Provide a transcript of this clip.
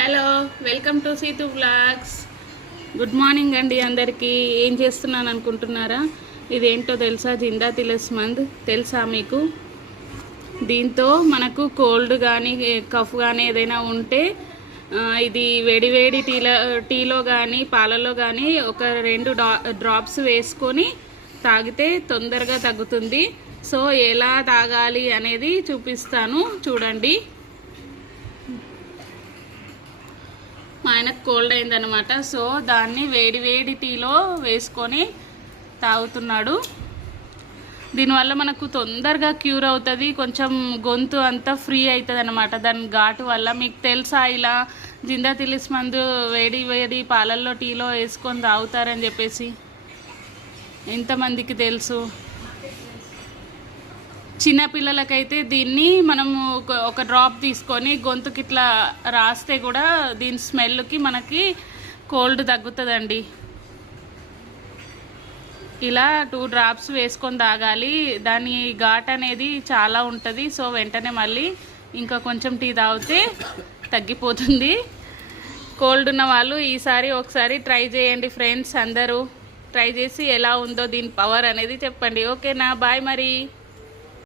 Hello, welcome to Seethu blogs. Good morning అండి అందరికీ. ఏం చేస్తున్నాను అనుకుంటున్నారా? ఇదేంటో తెలుసా? జిందా తిలిస్మంద్ తెలుసా మీకు? దీంతో మనకు కోల్డ్ కానీ కఫ్ కానీ ఏదైనా ఉంటే ఇది వేడివేడి టీలో కానీ పాలలో కానీ ఒక 2 డ్రాప్స్ వేసుకొని తాగితే తొందరగా తగ్గుతుంది. సో ఎలా తాగాలి అనేది చూపిస్తాను, చూడండి. మా ఆయనకు కోల్డ్ అయిందనమాట. సో దాన్ని వేడి టీలో వేసుకొని తాగుతున్నాడు. దీనివల్ల మనకు తొందరగా క్యూర్ అవుతుంది, కొంచెం గొంతు అంతా ఫ్రీ అవుతుంది అనమాట దాని ఘాటు వల్ల. మీకు తెలుసా ఇలా జిందా తిలిస్మంద్ వేడి పాలల్లో టీలో వేసుకొని తాగుతారని చెప్పేసి? ఎంతమందికి తెలుసు? చిన్నపిల్లలకైతే దీన్ని మనము ఒక డ్రాప్ తీసుకొని గొంతుకి ఇట్లా రాస్తే కూడా దీని స్మెల్కి మనకి కోల్డ్ తగ్గుతుందండి. ఇలా 2 డ్రాప్స్ వేసుకొని తాగాలి. దాని ఘాట్ అనేది చాలా ఉంటుంది. సో వెంటనే మళ్ళీ ఇంకా కొంచెం టీ తాగితే తగ్గిపోతుంది. కోల్డ్ ఉన్న వాళ్ళు ఈసారి ఒకసారి ట్రై చేయండి ఫ్రెండ్స్. అందరూ ట్రై చేసి ఎలా ఉందో దీని పవర్ అనేది చెప్పండి. ఓకేనా? బాయ్ మరి.